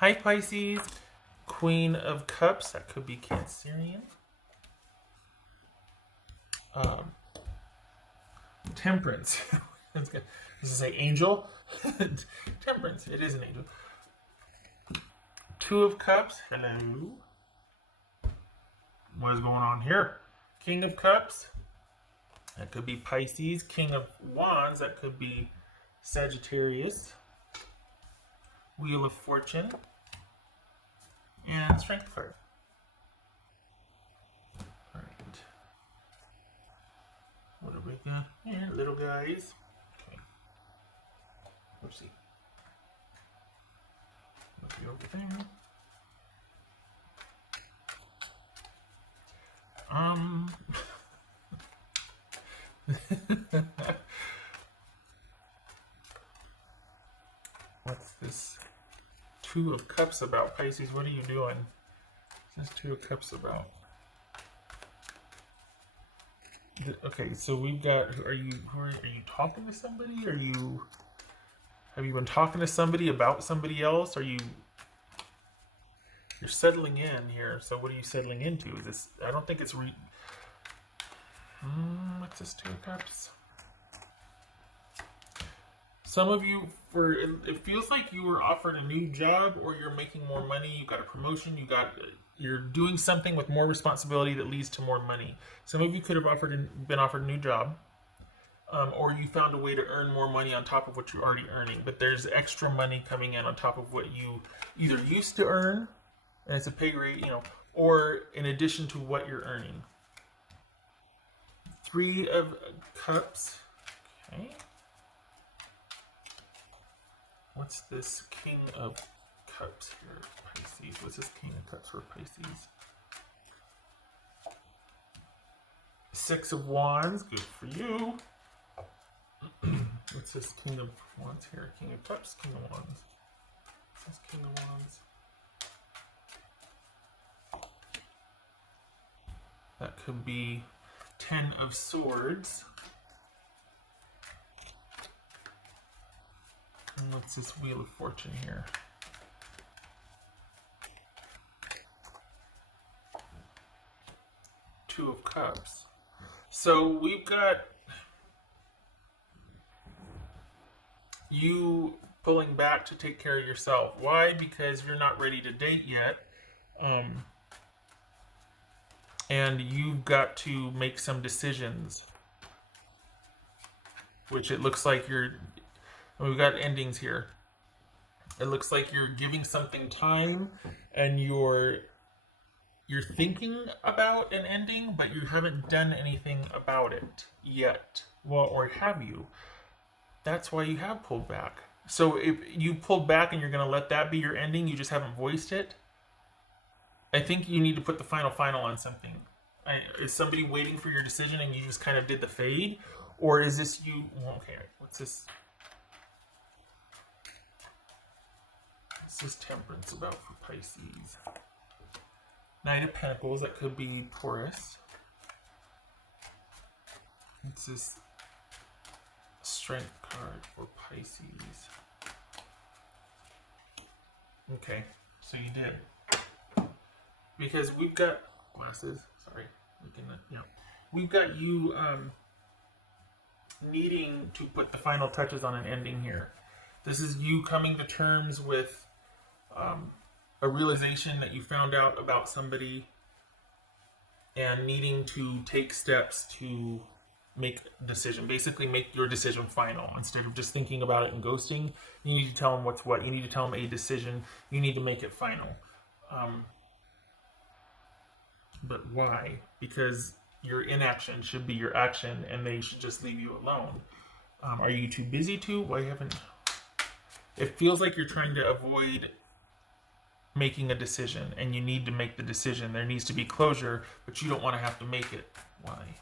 Hi, Pisces. Queen of Cups. That could be Cancerian. Temperance. That's good. Does it say angel? Temperance. It is an angel. Two of Cups. Hello. What is going on here? King of Cups. That could be Pisces. King of Wands. That could be Sagittarius. Wheel of Fortune. And Strength card. Alright. What have we got here? Little guys. Okay. Let's see. Look over there. What's this? Two of Cups about, Pisces? What are you doing? What's Two of Cups about? Okay, so we've got. Are you talking to somebody? Have you been talking to somebody about somebody else? You're settling in here. So what are you settling into? Is this? I don't think it's what's this Two of Cups? Some of you, it feels like you were offered a new job, or you're making more money. You got a promotion. You're doing something with more responsibility that leads to more money. Some of you could have been offered a new job, or you found a way to earn more money on top of what you're already earning. But there's extra money coming in on top of what you either used to earn, and it's a pay rate, or in addition to what you're earning. Three of Cups. Okay. What's this King of Cups here, Pisces? What's this King of Cups for Pisces? Six of Wands, good for you. What's this King of Wands here? King of Cups, King of Wands. What's this King of Wands? That could be Ten of Swords. And what's this Wheel of Fortune here? Two of Cups. So we've got you pulling back to take care of yourself. Why? Because you're not ready to date yet. And you've got to make some decisions. Which it looks like we've got endings here. It looks like you're giving something time, and you're thinking about an ending, but you haven't done anything about it yet. Well, or have you? That's why you have pulled back. So if you pulled back and you're going to let that be your ending, you just haven't voiced it. I think you need to put the final on something. Is somebody waiting for your decision and you just kind of did the fade? Or is this you? Okay, what's this? What's this Temperance about for Pisces? Nine of Pentacles, that could be Taurus. What's this Strength card for Pisces? Okay, so you did. Because we've got glasses. Sorry, we've got you needing to put the final touches on an ending here. This is you coming to terms with a realization that you found out about somebody and needing to take steps to make a decision. Basically, make your decision final. Instead of just thinking about it and ghosting, you need to tell them what's what. You need to tell them a decision. You need to make it final. But why? Because your inaction should be your action, and they should just leave you alone. Are you too busy to? Why haven't... It feels like you're trying to avoid making a decision, and you need to make the decision. There needs to be closure, but you don't want to have to make it. Why?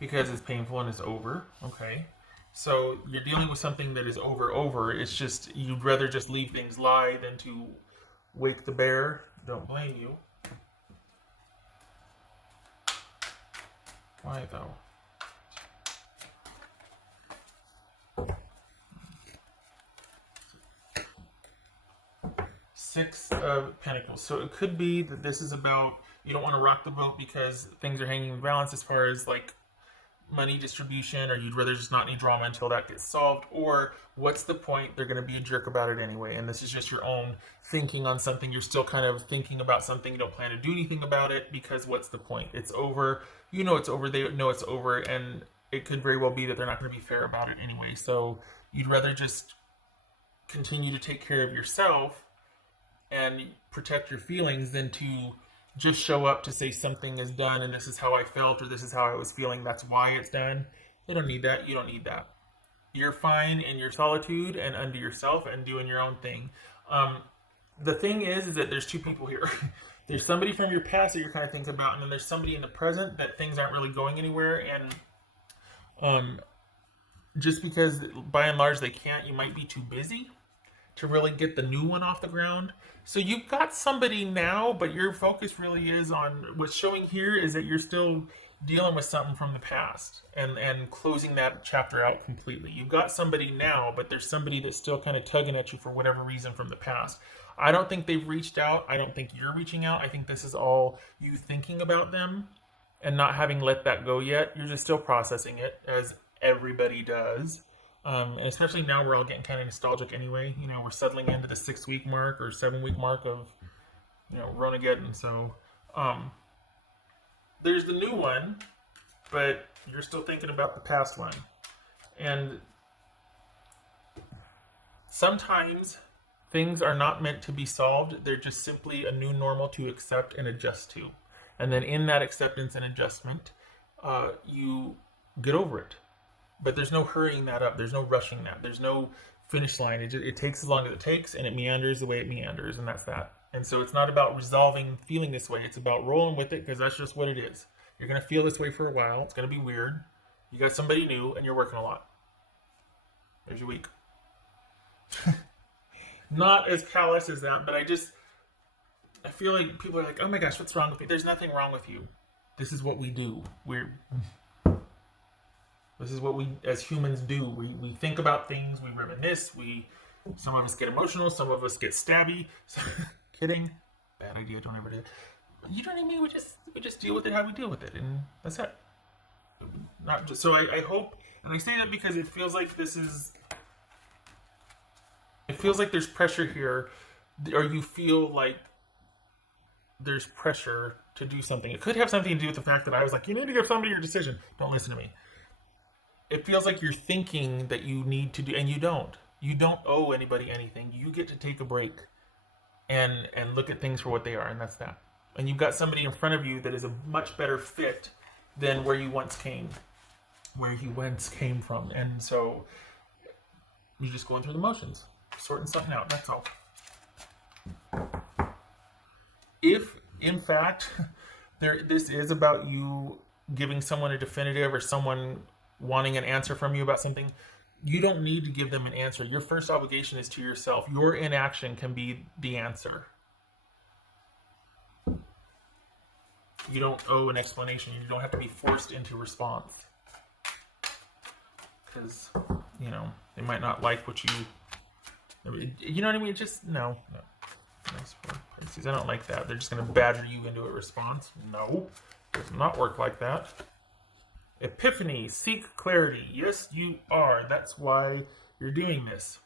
Because it's painful and it's over. Okay. So you're dealing with something that is over. It's just, you'd rather just leave things lie than to wake the bear. Don't blame you. Why though? Six of Pentacles. So it could be that this is about you don't want to rock the boat because things are hanging in balance as far as like money distribution, or you'd rather just not need drama until that gets solved, or what's the point? They're going to be a jerk about it anyway, and this is just your own thinking on something. You're still kind of thinking about something. You don't plan to do anything about it because what's the point? It's over. You know it's over. They know it's over, and it could very well be that they're not going to be fair about it anyway. So you'd rather just continue to take care of yourself and protect your feelings than to just show up to say something is done and this is how I felt or this is how I was feeling. That's why it's done. They don't need that. You don't need that. You're fine in your solitude and unto yourself and doing your own thing. The thing is that there's two people here. There's somebody from your past that you're kind of thinking about, and then there's somebody in the present that things aren't really going anywhere. And just because by and large they can't, you might be too busy to really get the new one off the ground. So you've got somebody now, but your focus really is on what's showing here is that you're still dealing with something from the past and closing that chapter out completely. You've got somebody now, but there's somebody that's still kind of tugging at you for whatever reason from the past. I don't think they've reached out. I don't think you're reaching out. I think this is all you thinking about them and not having let that go yet. You're just still processing it, as everybody does. And especially now we're all getting kind of nostalgic anyway. You know, we're settling into the 6-week mark or 7-week mark of, you know, Ronageddon. So there's the new one, but you're still thinking about the past one. And sometimes things are not meant to be solved. They're just simply a new normal to accept and adjust to. And then in that acceptance and adjustment, you get over it. But there's no hurrying that up. There's no rushing that. There's no finish line. It takes as long as it takes, and it meanders the way it meanders, and that's that. And so it's not about resolving feeling this way. It's about rolling with it, because that's just what it is. You're going to feel this way for a while. It's going to be weird. You got somebody new, and you're working a lot. There's your week. Not as callous as that, but I feel like people are like, oh my gosh, what's wrong with me? There's nothing wrong with you. This is what we do. This is what we as humans do. We think about things, we reminisce, some of us get emotional, some of us get stabby. Kidding. Bad idea, don't ever do it. You know what I mean? We just deal with it how we deal with it, and that's it. Not just so I hope, and I say that because it feels like there's pressure here, or you feel like there's pressure to do something. It could have something to do with the fact that I was like, you need to give somebody your decision. Don't listen to me. It feels like you're thinking that you need to do, and you don't. You don't owe anybody anything. You get to take a break and look at things for what they are, and that's that. And you've got somebody in front of you that is a much better fit than where you once came from. And so you're just going through the motions, sorting something out. That's all. If, in fact, this is about you giving someone a definitive or someone wanting an answer from you about something, you don't need to give them an answer. Your first obligation is to yourself. Your inaction can be the answer. You don't owe an explanation. You don't have to be forced into response. Because, you know, they might not like what you know what I mean? Just, no. Nice for Pisces. I don't like that. They're just going to badger you into a response. No, it does not work like that. Epiphany, seek clarity. Yes, you are. That's why you're doing this.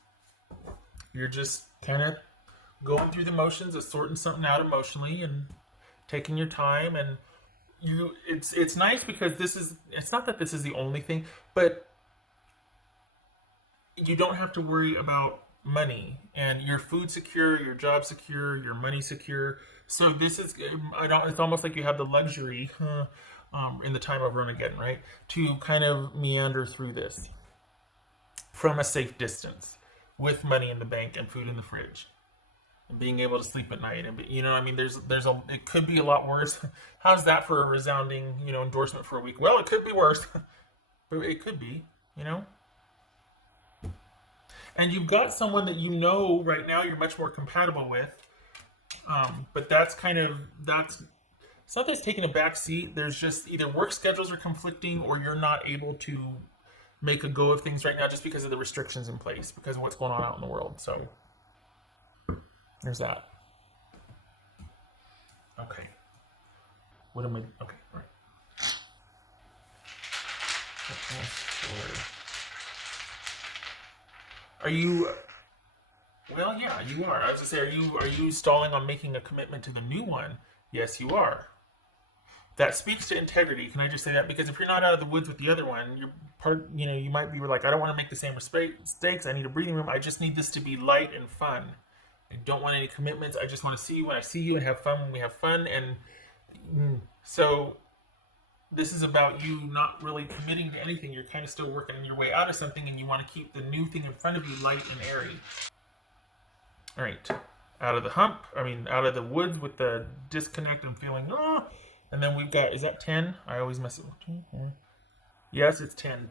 You're just kind of going through the motions of sorting something out emotionally and taking your time. And it's nice because it's not that this is the only thing, but you don't have to worry about money, and your food secure, your job secure, your money secure. So this is, it's almost like you have the luxury, in the time of Ronageddon, right, to kind of meander through this from a safe distance with money in the bank and food in the fridge and being able to sleep at night. And, you know, I mean, it could be a lot worse. How's that for a resounding, endorsement for a week? Well, it could be worse, but it could be, And you've got someone that right now you're much more compatible with. But it's not that it's taking a back seat. There's just either work schedules are conflicting or you're not able to make a go of things right now just because of the restrictions in place, because of what's going on out in the world. So there's that. Okay. What am I? Okay, all right. Are you? Well, yeah, you are. I was gonna say, are you stalling on making a commitment to the new one? Yes, you are. That speaks to integrity. Can I just say that? Because if you're not out of the woods with the other one, you're part. You might be like, I don't want to make the same mistakes. I need a breathing room. I just need this to be light and fun. I don't want any commitments. I just want to see you when I see you and have fun when we have fun. And so this is about you not really committing to anything. You're kind of still working your way out of something, and you want to keep the new thing in front of you light and airy. All right, out of the hump. I mean, out of the woods with the disconnect and feeling. Oh, and then we've got. Is that 10? I always mess it up. Yes, it's 10.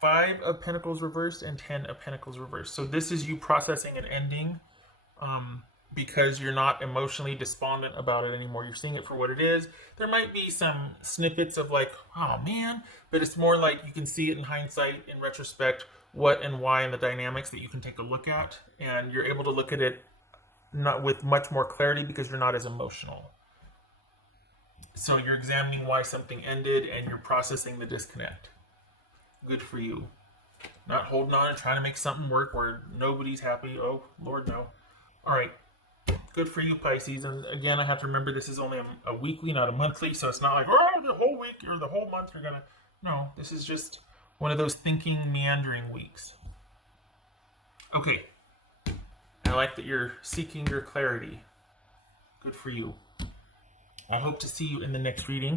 5 of Pentacles reversed and 10 of Pentacles reversed. So this is you processing an ending. Because you're not emotionally despondent about it anymore. You're seeing it for what it is. There might be some snippets of like, oh man, but it's more like you can see it in hindsight, in retrospect, what and why and the dynamics that you can take a look at. And you're able to look at it not with much more clarity because you're not as emotional. So you're examining why something ended and you're processing the disconnect. Good for you. Not holding on and trying to make something work where nobody's happy. Oh, Lord, no. All right. Good for you, Pisces. And again, I have to remember this is only a weekly, not a monthly. So it's not like, oh, the whole week or the whole month you're going to. No, this is just one of those thinking, meandering weeks. Okay. I like that you're seeking your clarity. Good for you. I hope to see you in the next reading.